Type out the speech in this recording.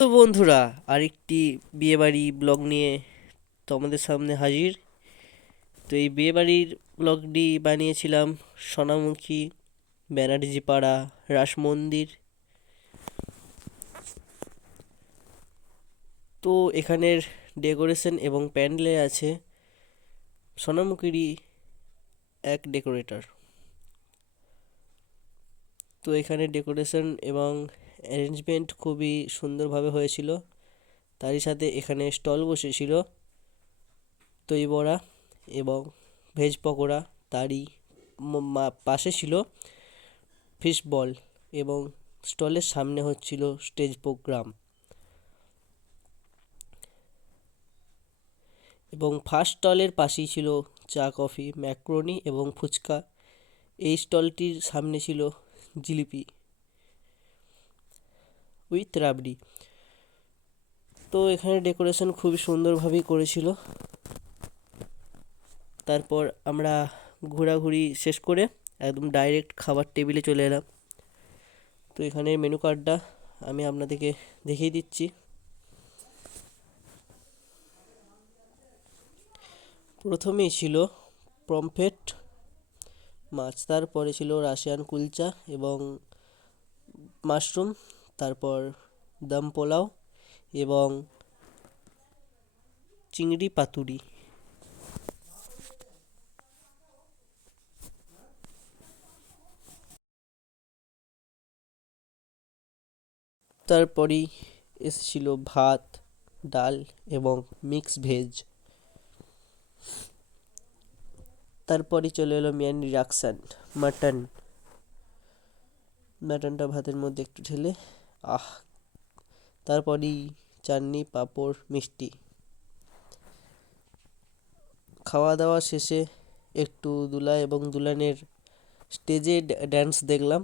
তো বন্ধুরা, আরেকটি বিয়েবাড়ি ব্লগ নিয়ে তোমাদের সামনে হাজির। তো এই বিয়েবাড়ির ব্লগটি বানিয়েছিলাম সোনামুখী, ব্যানার্জি পাড়া, রাস মন্দির। তো এখানের ডেকোরেশন এবং প্যান্ডেলে আছে সোনামুখীরই এক ডেকোরেটর। তো এখানে ডেকোরেশন এবং অ্যারেঞ্জমেন্ট খুবই সুন্দরভাবে হয়েছিল। তারই সাথে এখানে স্টল বসেছিল দই বড়া এবং ভেজ পকোড়া। তারই পাশে ছিল ফিশ বল এবং স্টলের সামনে হচ্ছিল স্টেজ প্রোগ্রাম। এবং ফার্স্ট স্টলের পাশেই ছিল চা, কফি, ম্যাক্রোনি এবং ফুচকা। এই স্টলটির সামনে ছিল জিলিপি উইথ রাবড়ি। তো এখানে ডেকোরেশন খুবই সুন্দরভাবেই করেছিল। তারপর আমরা ঘোরাঘুরি শেষ করে একদম ডাইরেক্ট খাবার টেবিলে চলে এলাম। তো এখানে মেনু কার্ডটা আমি আপনাদেরকে দেখিয়ে দিচ্ছি। প্রথমেই ছিল পমফ্রেট মাছ, তারপরে ছিল রাশিয়ান কুলচা এবং মাশরুম, তারপর দম পোলাও এবং চিংড়ি পাতুরি। তারপরেই এসেছিল ভাত, ডাল এবং মিক্স ভেজ। তারপরে চলে এলো মেন রিয়াকশান, মাটন। মাটনটা ভাতের মধ্যে একটু ঢেলে আহ! তারপরেই চাটনি, পাঁপড়, মিষ্টি। খাওয়া দাওয়া শেষে একটু দুলা এবং দুলানের স্টেজে ড্যান্স দেখলাম।